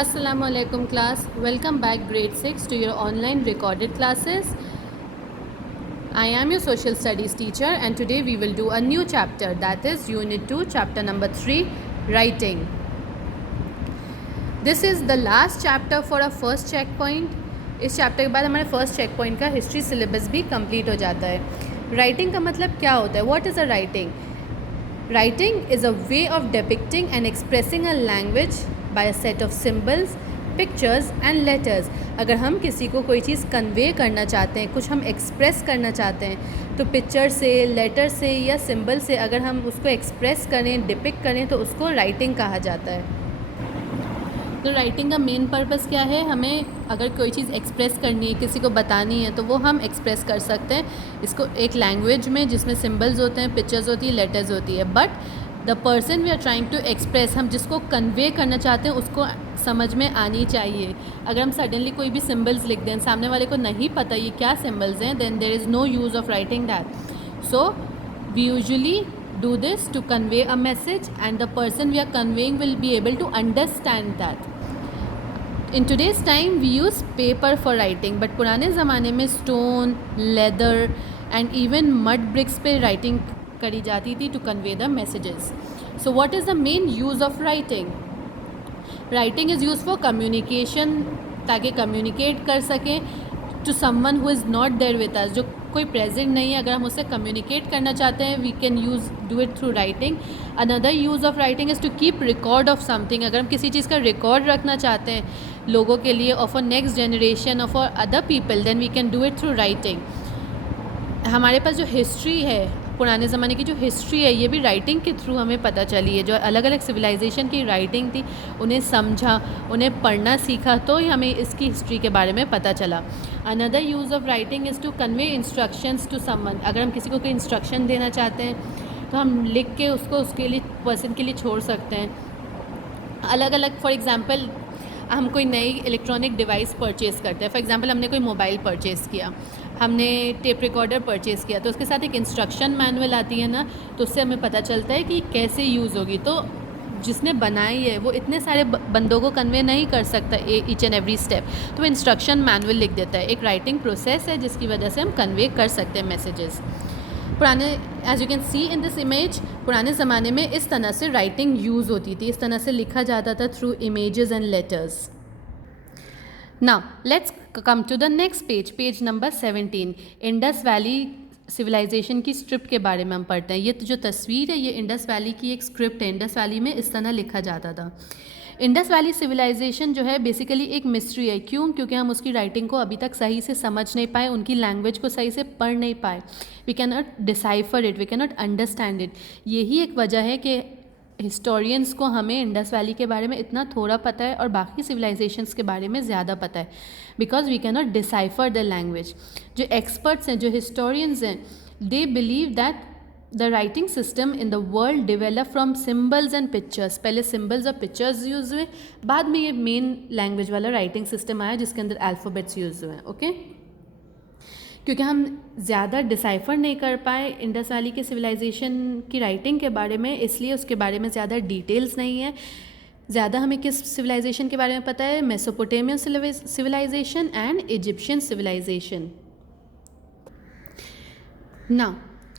Assalamualaikum class, welcome back grade 6 to your online recorded classes. I am your social studies teacher and today we will do a new chapter, that is unit 2 chapter number 3 writing. This is the last chapter for our first checkpoint. इस chapter के बाद हमारे first check point का history syllabus भी complete हो जाता है. Writing का मतलब क्या होता है? What is a writing? Writing is a way of depicting and expressing a language by a set of symbols, pictures and letters. अगर हम किसी को कोई चीज़ कन्वे करना चाहते हैं, कुछ हम एक्सप्रेस करना चाहते हैं, तो पिक्चर से, लेटर से या सिंबल से अगर हम उसको एक्सप्रेस करें, डिपिक्ट करें तो उसको राइटिंग कहा जाता है. तो राइटिंग का मेन पर्पस क्या है? हमें अगर कोई चीज़ एक्सप्रेस करनी है, किसी को बतानी है, तो वो हम एक्सप्रेस कर सकते हैं इसको एक लैंग्वेज में जिसमें सिंबल्स होते हैं, पिक्चर्स होती है, लेटर्स होती है. But the person we are trying to express, हम जिसको कन्वे करना चाहते हैं उसको समझ में आनी चाहिए. अगर हम सडनली कोई भी सिंबल्स लिख दें, सामने वाले को नहीं पता ये क्या सिंबल्स हैं, then there is no use of writing that. So we usually do this to convey a message and the person we are conveying will be able to understand that. In today's time we use paper for writing, but पुराने ज़माने में stone, leather and even mud bricks पे writing करी जाती थी to convey the messages. So what is the main use of writing? Writing is used for communication, ताकि communicate कर सकें to someone who is not there with us, जो कोई present नहीं है. अगर हम उससे कम्युनिकेट करना चाहते हैं we can do it through writing. Another use of writing is to keep record of something. अगर हम किसी चीज़ का रिकॉर्ड रखना चाहते हैं लोगों के लिए और फॉर नेक्स्ट जनरेशन और for other people, then we can do it through writing. हमारे पास जो हिस्ट्री है, पुराने ज़माने की जो हिस्ट्री है, ये भी राइटिंग के थ्रू हमें पता चली है. जो अलग अलग सिविलाइजेशन की राइटिंग थी उन्हें समझा, उन्हें पढ़ना सीखा, तो ही हमें इसकी हिस्ट्री के बारे में पता चला. Another use of writing is to convey instructions to someone. अगर हम किसी को कोई इंस्ट्रक्शन देना चाहते हैं तो हम लिख के उसको उसके लिए पर्सन के लिए छोड़ सकते हैं. अलग अलग फॉर एग्ज़ाम्पल हम कोई नई इलेक्ट्रॉनिक डिवाइस परचेज़ करते हैं. फॉर एग्ज़ाम्पल हमने कोई मोबाइल परचेज़ किया, हमने टेप रिकॉर्डर परचेज़ किया, तो उसके साथ एक इंस्ट्रक्शन मैनुअल आती है ना, तो उससे हमें पता चलता है कि कैसे यूज़ होगी. तो जिसने बनाई है वो इतने सारे बंदों को कन्वे नहीं कर सकता ईच एंड एवरी स्टेप, तो इंस्ट्रक्शन मैनुअल लिख देता है. एक राइटिंग प्रोसेस है जिसकी वजह से हम कन्वे कर सकते हैं मैसेजेस. पुराने as you can see in this image, पुराने ज़माने में इस तरह से राइटिंग यूज़ होती थी, इस तरह से लिखा जाता था through images and letters. Now let's come to the next page, page number 17. Indus Valley civilisation की स्क्रिप्ट के बारे में हम पढ़ते हैं. ये जो तस्वीर है ये इंडस वैली की एक स्क्रिप्ट है. इंडस वैली में इस तरह लिखा जाता था. इंडस वैली सिविलाइजेशन जो है बेसिकली एक मिस्ट्री है. क्यों? क्योंकि हम उसकी राइटिंग को अभी तक सही से समझ नहीं पाए, उनकी लैंग्वेज को सही से पढ़ नहीं पाए. We can not decipher it, we can not understand it. यही एक वजह है कि हिस्टोरियंस को हमें इंडस वैली के बारे में इतना थोड़ा पता है और बाकी सिविलाइजेशंस के बारे में ज़्यादा पता है, because we can not decipher the language. जो एक्सपर्ट्स हैं, जो हिस्टोरियंस हैं, they believe that the writing system in the world develop from symbols and pictures. पहले सिम्बल्स और पिक्चर्स यूज़ हुए, बाद में ये मेन लैंग्वेज वाला राइटिंग सिस्टम आया जिसके अंदर अल्फ़ाबेट्स यूज़ हुए. ओके, क्योंकि हम ज़्यादा डिसाइफर नहीं कर पाए इंडस वैली के सिविलाइजेशन की राइटिंग के बारे में, इसलिए उसके बारे में ज़्यादा डिटेल्स नहीं है. ज़्यादा हमें किस सिविलाइजेशन के बारे में पता है? Mesopotamian civilisation and Egyptian civilisation. Now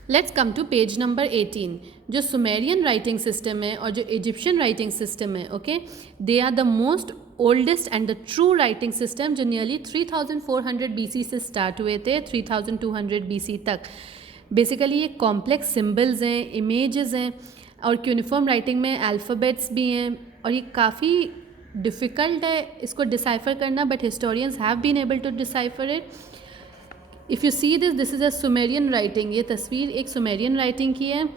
let's come to page number 18. जो सुमेरियन राइटिंग सिस्टम है और जो इजिप्शियन राइटिंग सिस्टम है, okay, they are the most oldest and the true writing system, जो नियरली 3400 BC से स्टार्ट हुए थे 3200 BC तक. बेसिकली ये कॉम्प्लेक्स सिम्बल्स हैं, इमेजेस हैं और यूनिफॉर्म राइटिंग में अल्फ़ाबेट्स भी हैं, और ये काफ़ी डिफ़िकल्ट है इसको डिसाइफर करना, but historians have been able to decipher it. If you see this is a Sumerian writing. ये तस्वीर एक सुमेरियन राइटिंग की है.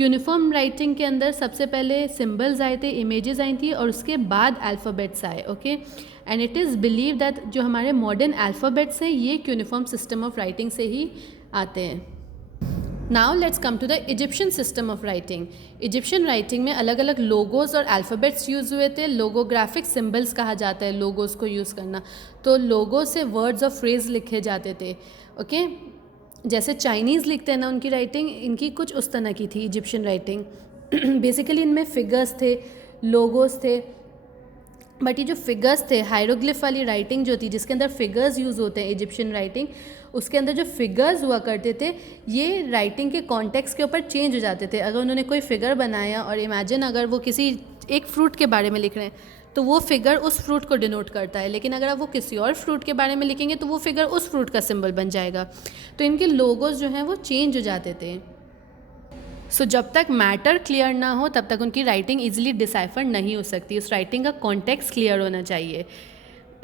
यूनिफॉर्म राइटिंग के अंदर सबसे पहले सिम्बल्स आए थे, इमेजेस आई थी और उसके बाद अल्फ़ाबेट्स आए. Okay, and it is believe that जो हमारे मॉडर्न अल्फ़ाबेट्स हैं ये यूनिफॉर्म सिस्टम ऑफ राइटिंग से ही आते हैं. Now let's come to the Egyptian system of writing. Egyptian writing में अलग अलग लोगोस और अल्फ़ाबेट्स यूज़ हुए थे. लोगोग्राफिक सिम्बल्स कहा जाता है लोगोस को यूज़ करना. तो लोगो से वर्ड्स और फ्रेज लिखे जाते थे. ओके, जैसे चाइनीज़ लिखते हैं ना उनकी राइटिंग, इनकी कुछ उस तरह की थी इजिप्शियन राइटिंग. बेसिकली इनमें फिगर्स थे, लोगोस थे, बट ये जो फिगर्स थे, हायरोग्लिफ वाली राइटिंग जो थी जिसके अंदर फिगर्स यूज़ होते हैं, इजिप्शियन राइटिंग, उसके अंदर जो फिगर्स हुआ करते थे ये राइटिंग के कॉन्टेक्स्ट के ऊपर चेंज हो जाते थे। अगर उन्होंने कोई फिगर बनाया और इमेजिन अगर वो किसी एक फ्रूट के बारे में लिख रहे हैं तो वो फिगर उस फ्रूट को डिनोट करता है, लेकिन अगर आप वो किसी और फ्रूट के बारे में लिखेंगे तो वो फिगर उस फ्रूट का सिंबल बन जाएगा। तो इनके लोगोज जो हैं वो चेंज हो जाते थे। सो जब तक मैटर क्लियर ना हो तब तक उनकी राइटिंग इजीली डिसाइफर नहीं हो सकती, उस राइटिंग का कॉन्टेक्स्ट क्लियर होना चाहिए।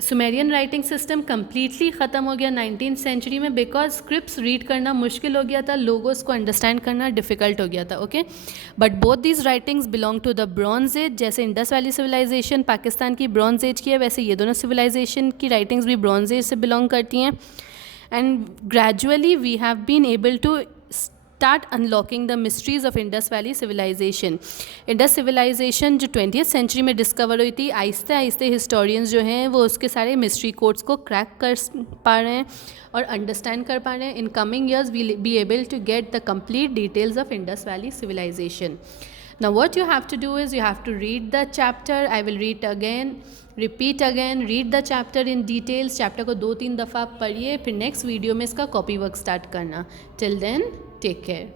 सुमेरियन राइटिंग सिस्टम कम्प्लीटली ख़त्म हो गया 19th सेंचुरी में, बिकॉज स्क्रिप्ट्स रीड करना मुश्किल हो गया था, लोगोस को अंडरस्टैंड करना डिफ़िकल्ट हो गया था। Okay, but both these writings belong to the Bronze Age. जैसे इंडस वैली सिविलाइजेशन पाकिस्तान की ब्रॉन्ज एज की है, वैसे ये दोनों सिविलाइजेशन की राइटिंग्स भी ब्रॉन्ज एज से बिलोंग करती हैं। And gradually we have been able to start unlocking the mysteries of Indus Valley civilisation. Indus civilisation जो 20th सेंचुरी में डिस्कवर हुई थी, आहिस्ते आहिस्ते हिस्टोरियंस जो हैं वो उसके सारे मिस्ट्री कोड्स को क्रैक कर पा रहे हैं और अंडरस्टैंड कर पा रहे हैं। In coming years we be able to get the complete details of Indus Valley civilisation. Now what you have to do is you have to read the chapter. I will read again, repeat again, read the chapter in details. Chapter को 2-3 दफ़ा पढ़िए, फिर next video में इसका copy work start करना। Till then, take care.